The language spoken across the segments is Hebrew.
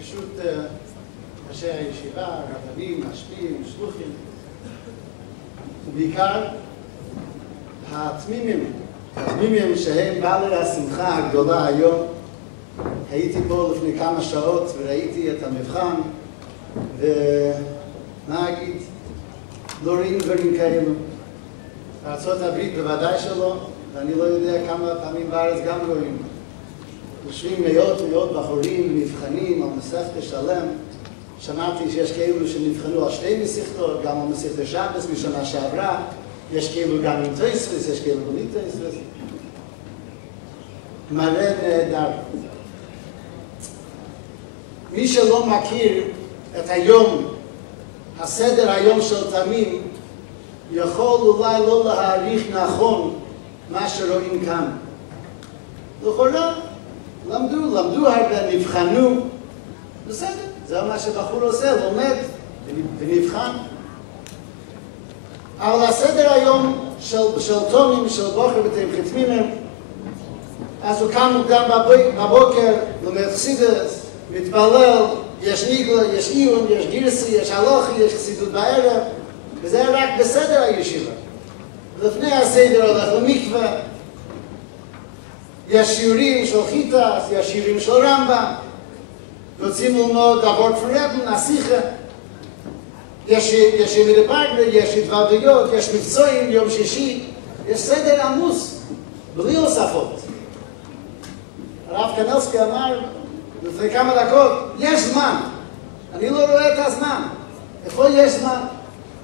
ברשות ראשי הישיבה, רבנים, משפיעים, שלוחים, ובעיקר התמימים שהם בעלי השמחה הגדולה היום. הייתי פה לפני כמה שעות וראיתי את המבחן, ומה אגיד? לא ראינו דברים כאלו. בארצות הברית בוודאי שלא, ואני לא יודע כמה פעמים בארץ גם רואים. יושבים מאות בחורים, מבחנים על מסכת שלם. שמעתי שיש כאלו שנבחנו על שתי מסכתות, גם על מסכת שבס משנה שעברה, יש כאלו גם עם תוספות, יש כאלו בלי תוספות. מראה נהדר. מי שלא מכיר את היום, הסדר היום של תמים, יכול אולי לא להעריך נכון מה שרואים כאן. לכאורה, למדו הרבה, נבחנו, בסדר, זה מה שבחור עושה, לומד ונבחן. אבל הסדר היום של תומים, של בוחר ותמחתמימים, אז הוא קם מוקדם בבוקר, לומד חסידות, מתפלל, יש ניגלה, יש עיון, יש גירסי, יש הלוכי, יש חסידות בערב, וזה רק בסדר הישיבה. לפני הסדר הולך למקווה, יש שיעורים של חיטס, יש שיעורים של רמב"ם, רוצים ללמוד אבות פרבן, השיחה, יש ימי פגרה, יש התוועדויות, יש מבצועים, יום שישי, יש סדר עמוס, בלי הוספות. הרב קנלסקי אמר לפני כמה דקות, יש זמן, אני לא רואה את הזמן. איפה יש זמן?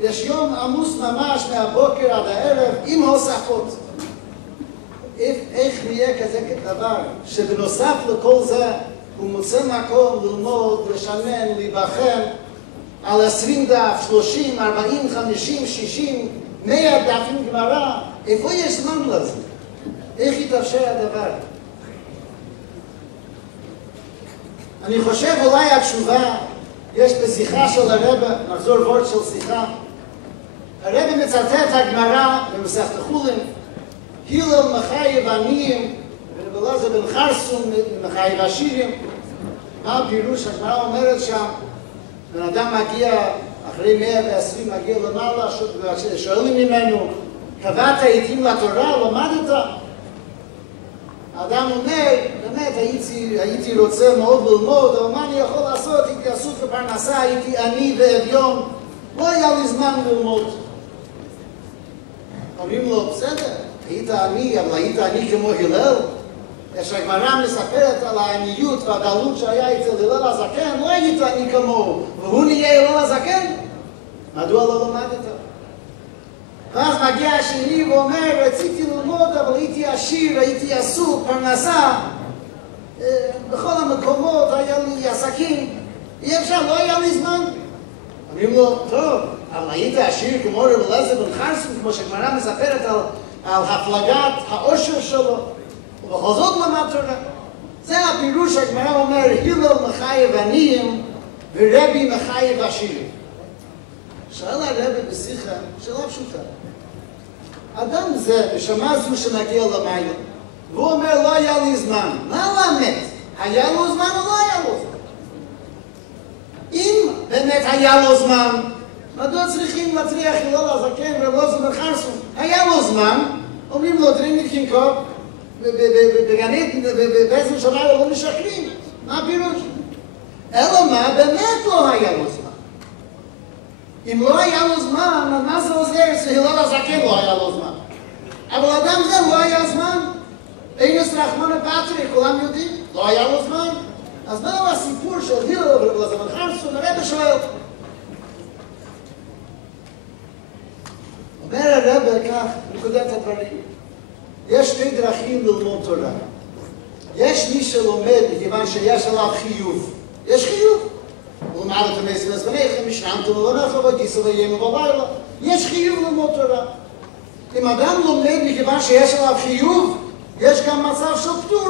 יש יום עמוס ממש מהבוקר עד הערב עם הוספות. איך נהיה כזה דבר שבנוסף לכל זה הוא מוצא מקום ללמוד, לשנן, להיבחן על 20 דף, 30, 40, 50, 60, 100 דפים גמרא? איפה יש זמן לזה? איך יתאפשר הדבר? אני חושב אולי התשובה יש בשיחה של הרב, נחזור וורט של שיחה. הרב מצטט הגמרא במסכת חולין, הלל מחייב עניים, ורב אלעזר בן חרסון מחייב עשירים. מה הפירוש? הגמרא אומרת שם, בן אדם מגיע, אחרי 120 מגיע למעלה, שואלים ממנו, קבעת עתים לתורה, למדת? האדם אומר, באמת הייתי רוצה מאוד ללמוד, אבל מה אני יכול לעשות? הייתי עסוק בפרנסה, הייתי עני ואביון, לא היה לי זמן ללמוד. אומרים לו, בסדר, היית עני, אבל היית עני כמו הלל? יש הגמרא מספרת על העניות והדלות שהיה אצל הלל הזקן, לא היית עני כמוהו, והוא נהיה הלל הזקן? מדוע לא למדת? ואז מגיע השני ואומר, רציתי ללמוד, אבל הייתי עשיר, הייתי עסוק, פרנסה. בכל המקומות היה לי עסקים. אי אפשר, לא היה לי זמן. אומרים לו, טוב, אבל היית עשיר כמו רב אלעזר בן חרסון, כמו שגמרא מספרת על הפלגת העושר שלו. ובכל זאת למד תורה. זה הפירוש הגמרא אומר, הלל מחייב עניים ורבי מחייב עשירים. שאל הרבי בשיחה, שאלה פשוטה. אדם זה, בשמה זו שמגיע למעלה, והוא אומר, לא היה לי זמן. מה האמת? היה לו זמן או לא היה לו זמן? אם באמת היה לו זמן, מדוע צריכים להצליח הלל הזקן ורב אלעזר בן חרסון? היה לו זמן, אומרים לו, דרים נתקינקוב, בגנית, בעצם שנה לא משקרים. מה הפירוש? אלא מה? באמת לא היה לו זמן. אם לא היה לו זמן, מה זה עוזר שהלל הזקן לא היה לו זמן? אבל אדם זה לא היה זמן. אינס רחמנא פטרי, כולם יודעים, לא היה לו זמן. אז מהו הסיפור של הלל ורב אלעזר בן חרסון? הרב שואל. אומר הרב כך, נקודת הדברים. יש שתי דרכים ללמוד תורה. יש מי שלומד מכיוון שיש עליו חיוב. יש חיוב. ולמד את המסר לזבניכם, משנמתם ולנכם וגיסו ויום ובלילה. יש חיוב ללמוד תורה. אם אדם לומד מכיוון שיש עליו חיוב, יש גם מצב של פטור.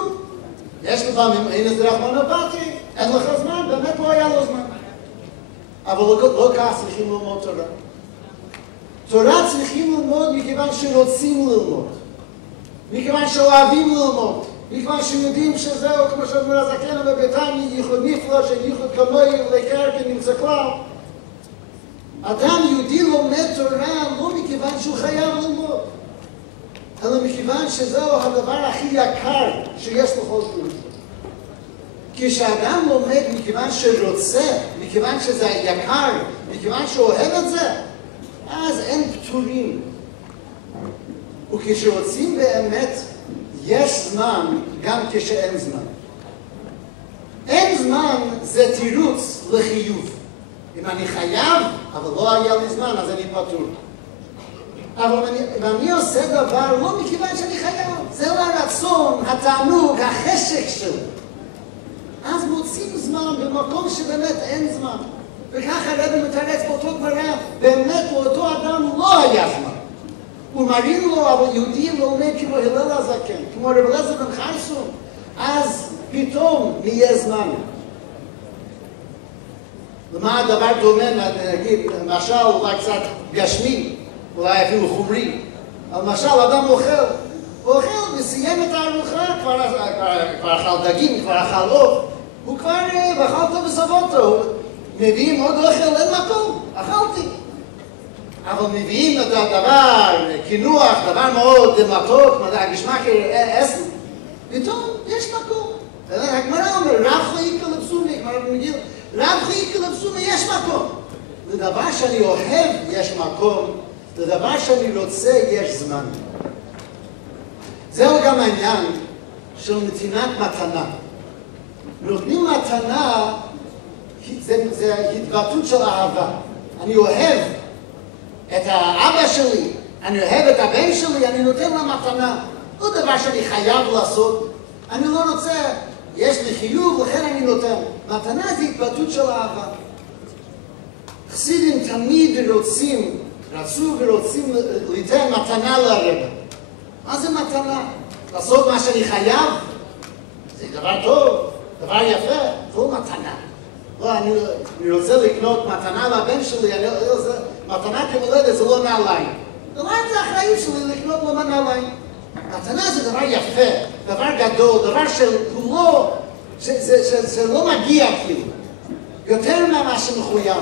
יש לפעמים אינס רחמנא פטרי, אין לך זמן, באמת לא היה לו זמן. אבל לא כך צריכים ללמוד תורה. תורה צריכים ללמוד מכיוון שרוצים ללמוד. מכיוון שאוהבים ללמוד. מכיוון שיודעים שזהו, כמו שאומר הזקן בביתיים, ייחוד נפלא של ייחוד כמוהו לקר כנמצא כלל. אדם יהודי לומד תורה לא מכיוון שהוא חייב ללמוד, אלא מכיוון שזהו הדבר הכי יקר שיש לכל יהודי. כשאדם לומד מכיוון שרוצה, מכיוון שזה יקר, מכיוון שאוהב את זה, אז אין פטורים. וכשרוצים באמת, יש זמן גם כשאין זמן. אין זמן זה תירוץ לחיוב. אם אני חייב, אבל לא היה לי זמן, אז אני פטור. אבל אם אני עושה דבר לא מכיוון שאני חייב, זה לא הרצון, התענוג, החשק שלי. אז מוצאים זמן במקום שבאמת אין זמן. וככה הרב מתרץ באותו דברה, באמת לאותו אדם לא היה זמן. ומראים לו, אבל יהודי לומד כמו הלל הזקן, כמו רב אליעזר בן חרסון, אז פתאום נהיה זמן. למה הדבר דומה, נגיד, למשל אולי קצת גשמי, אולי אפילו חומרי, למשל אדם אוכל וסיים את הארוחה, כבר אכל דגים, כבר אכל עוף, הוא כבר אכל טוב וסבותו, מביאים עוד אוכל, אין מקום, אכלתי. אבל מביאים את הדבר, קינוח, דבר מאוד מתוק, גשמק עשר, פתאום יש מקום. הגמרא אומר, רב חאיקה לבסומי, רב חאיקה לבסומי, יש מקום. לדבר שאני אוהב יש מקום, לדבר שאני רוצה יש זמן. זהו גם העניין של נתינת מתנה. נותנים מתנה, זה התבטאות של אהבה. אני אוהב את האבא שלי, אני אוהב את הבן שלי, אני נותן לה מתנה. לא דבר שאני חייב לעשות. אני לא רוצה, יש לי חיוב, לכן אני נותן. מתנה זה התבטאות של אהבה. חסידים תמיד רצו ורוצים ליתן מתנה לרב. מה זה מתנה? לעשות מה שאני חייב? זה דבר טוב, דבר יפה, לא מתנה. לא, אני רוצה לקנות מתנה לבן שלי, מתנה כמולדת זה לא נעליים. נעליים זה אחריות שלי לקנות לו נעליים. מתנה זה דבר יפה, דבר גדול, דבר שלא מגיע כאילו. יותר ממה שמחויב.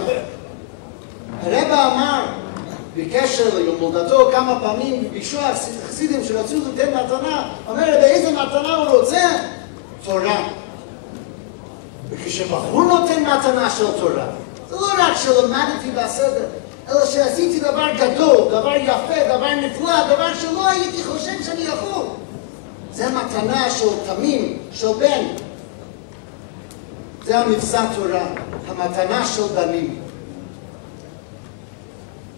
הרב אמר בקשר למולדתו כמה פעמים ביקשו החסידים שרצו לתת מתנה, אומר באיזה מתנה הוא רוצה? תורה. וכשבחור נותן מתנה של תורה, זה לא רק שלמדתי בסדר, אלא שעשיתי דבר גדול, דבר יפה, דבר נפלא, דבר שלא הייתי חושב שאני יכול. זה מתנה של תמים, של בן. זה המבצע תורה, המתנה של בנים.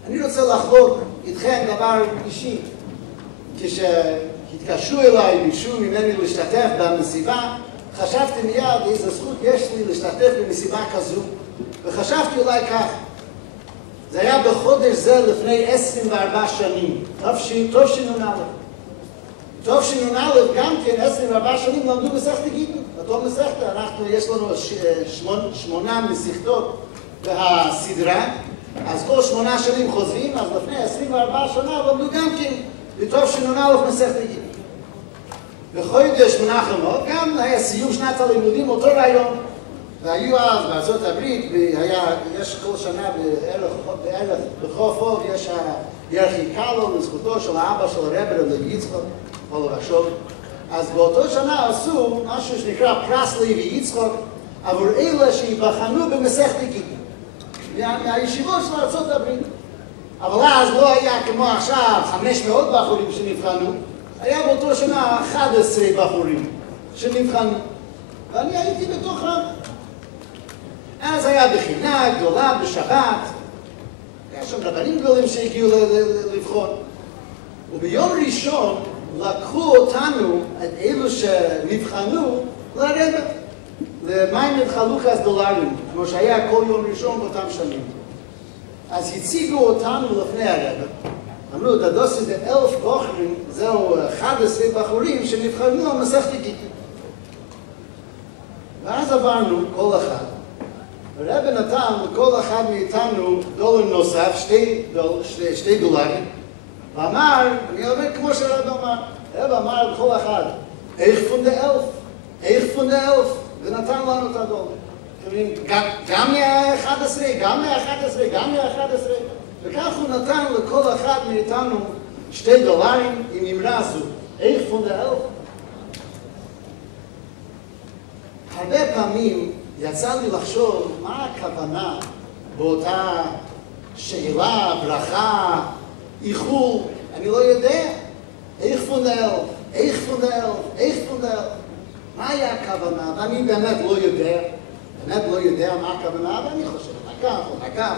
אני רוצה לחלוק איתכם דבר אישי. כשהתקשרו אליי, ביקשו ממני להשתתף במסיבה, חשבתי מיד איזה זכות יש לי להשתתף במסיבה כזו, וחשבתי אולי כך. זה היה בחודש זה לפני 24 שנים, תשנ"א. תשנ"א גם כן 24 שנים למדו מסכת גיטין. אותו מסכת, יש לנו 8 מסכתות בסדרה, אז כל 8 שנים חוזרים, אז לפני 24 שנה למדו גם כן בתשנ"א מסכת גיטין. בחודש מנחם גם היה סיום שנת הלימודים אותו רעיון, והיו אז בארצות הברית, יש כל שנה בערך בחוף אוב, יש ירחיקלו לזכותו של האבא של הרב לוי יצחק, כל הרשוב. אז באותו שנה עשו משהו שנקרא פרס לוי יצחק עבור אלה שיבחנו במסכת גיטין מהישיבות של ארצות הברית. אבל אז לא היה כמו עכשיו 500 בחורים שנבחנו, היה באותו שנה 11 בחורים שנבחנו, ואני הייתי בתוכם. אז היה בחינה גדולה בשבת, היה שם רבנים גדולים שהגיעו לבחון, וביום ראשון לקחו אותנו, את אלו שנבחנו, לרבע, למיימד חלוקת דולרים, כמו שהיה כל יום ראשון באותם שנים. אז הציגו אותנו לפני הרבע, אמרו, דדוסי זה 1,000 בוחרים, זהו 11 בחורים שנבחנו על מסכת גיטין. ואז עברנו כל אחד. הרב נתן לכל אחד מאיתנו דולר נוסף, $2, ואמר, אני אומר כמו שהרב אמר, הרב אמר לכל אחד, איך von der Elf. איך von der Elf. ונתן לנו את הדולר. גם מה-11, גם מה-11, גם מה-11. וכך הוא נתן לכל אחד מאיתנו $2 עם אמרה זו. איך von der Elf. הרבה פעמים יצא לי לחשוב מה הכוונה באותה שאלה, ברכה, איחול, אני לא יודע. איך von der Elf, איך von der Elf, איך von der Elf. מה היה הכוונה? ואני באמת לא יודע. באמת לא יודע מה הכוונה, ואני חושב, לקח.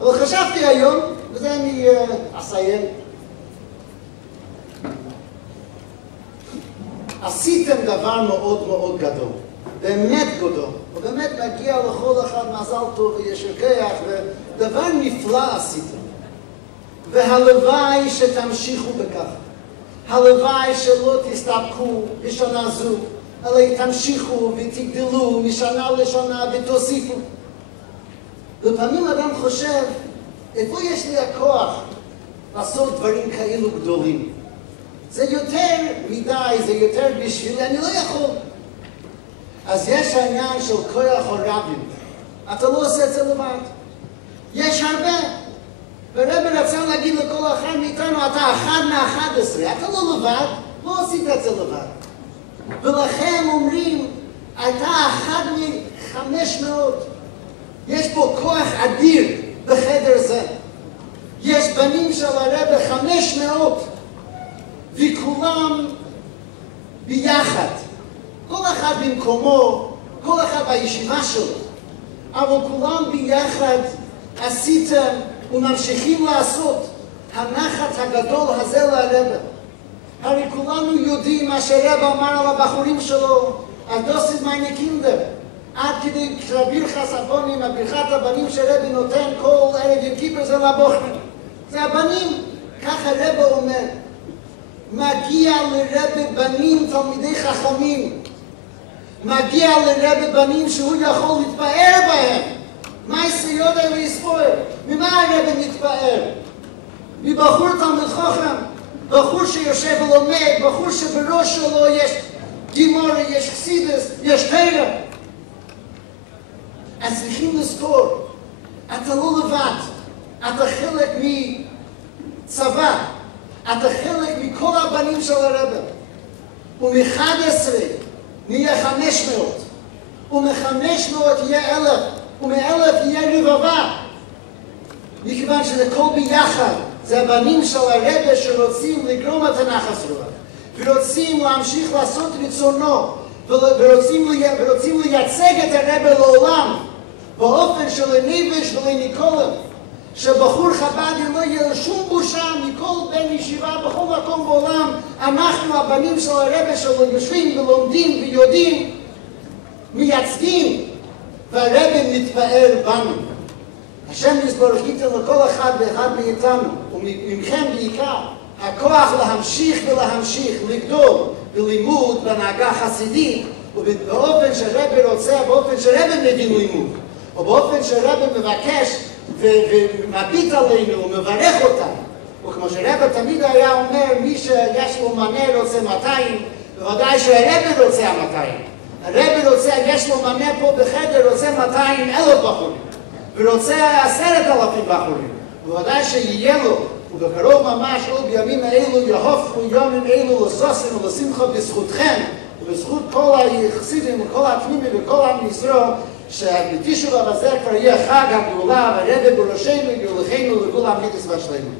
אבל חשבתי היום, וזה אני אסיים. עשיתם דבר מאוד מאוד גדול, באמת גדול, ובאמת מגיע לכל אחד מזל טוב וישר כוח, ודבר נפלא עשיתם. והלוואי שתמשיכו בכך. הלוואי שלא תסתפקו בשנה זו, אלא תמשיכו ותגדלו משנה לשנה ותוסיפו. לפעמים אדם חושב, איפה יש לי הכוח לעשות דברים כאלו גדולים? זה יותר מדי, זה יותר בשבילי, אני לא יכול. אז יש העניין של כוח הרבים. אתה לא עושה את זה לבד. יש הרבה. ורב רצה להגיד לכל אחד מאיתנו, אתה אחד מה-11, אתה לא לבד, לא עשית את זה לבד. ולכן אומרים, אתה אחד מ-500. יש פה כוח אדיר בחדר זה. יש בנים של הרב 500. וכולם ביחד, כל אחד במקומו, כל אחד בישיבה שלו, אבל כולם ביחד עשיתם וממשיכים לעשות הנחת הגדול הזה לרב. הרי כולנו יודעים מה שהרב אמר על הבחורים שלו, הדוסית מיינקינדר, עד כדי ברכת הבנים, ברכת הבנים שהרב נותן כל ערב יום כיפור זה לבוחרים. זה הבנים, ככה הרב אומר. מגיע לרב בנים תלמידי חכמים. מגיע לרב בנים שהוא יכול להתפאר בהם. מה יסיודה ויספואר? ממה הרב מתפאר? מבחור תלמיד חכם, בחור שיושב ולומד, בחור שבראש שלו יש גימורה, יש חסידס, יש תורה. אז צריכים לזכור, אתה לא לבד, אתה חלק מצבא. אתה חלק מכל הבנים של הרב. ומ-11 נהיה 500. ומ-500 יהיה 1,000. ומ-1,000 יהיה רבבה. מכיוון שזה כל ביחד. זה הבנים של הרב שרוצים לגרום את הנחס רוח. ורוצים להמשיך לעשות רצונו. ורוצים לייצג את הרב לעולם. באופן של הניבש ולניקולם. שבחור חב"די לא יהיה שום בושה מכל בן ישיבה בכל מקום בעולם. אנחנו הבנים של הרב שלו יושבים ולומדים ויודעים, מייצגים, והרב מתפאר בנו. השם יסבורך ייתן לכל אחד ואחד מאיתנו, וממכם בעיקר, הכוח להמשיך ולהמשיך, לגדול בלימוד בהנהגה חסידית, ובאופן שהרב רוצה, באופן שהרב מבין לימוד, או באופן שהרב מבקש ומביט עלינו ומברך אותנו. וכמו שהרב תמיד היה אומר, מי שיש לו מנה רוצה 200, בוודאי שהרב רוצה 200. הרב רוצה, יש לו מנה פה בחדר, רוצה 200,000 בחורים. ורוצה 10,000 בחורים. בוודאי שיהיה לו, ובקרוב ממש עוד בימים האלו יהופכו יומים אלו לסוסים ולשמחה בזכותכם, ובזכות כל היחסידים וכל התמימים וכל עם ישראל, שבתשעו באב הזה כבר יהיה חג הגאולה, והרב בראשנו, גאולתנו לגאולה אמיתית ושלמה.